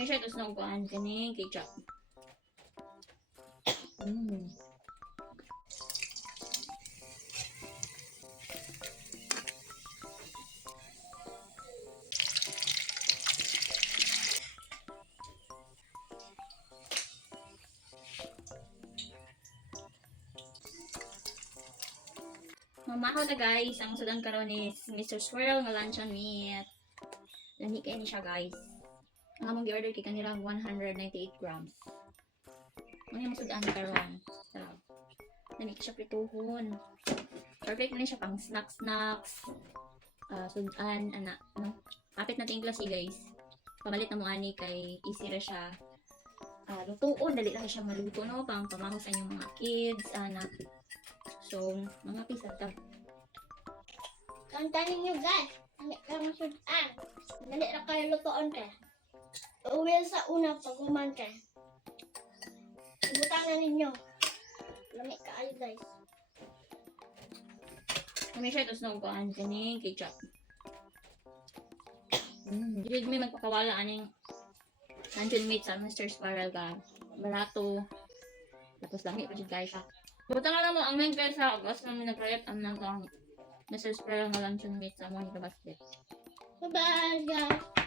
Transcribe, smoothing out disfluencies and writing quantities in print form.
Kami siya tapos nakuhaan kani ketchup. Mamahaw na guys, ang sudan karon is Mr. Swirl nga luncheon meat. Lami kayo ni siya guys. Ang among gi-order kay kanilang 198 grams. Ano yung sudan karon? So, lami ka siya prituhon. Perfect na siya pang snacks. Sudan, no? Kapit natin yung klase guys. Pamalit na mo ani kay easy ra siya. Lutuon, dali lang siya maluto no, pang pamahos sa inyong mga kids, anak. So, mga pisa ta. Kantanin nyo guys. Dali lang sudan. Dali lang kayo lutoon ka. Uwi sa una pag-uman ka. Ibutangan ninyo. Lami kaayo guys. Kami siya tapos nakuhaan kani ketchup. Hindi may magpakawala aning luncheon meat sa Mr. Swirl ka. Barato. Tapos lami pa siya guys ha. Butang na mo ang main pesa. Basta namin nag-riot ang nang Mr. Swirl nga luncheon meat sa mga basket. Bye-bye guys.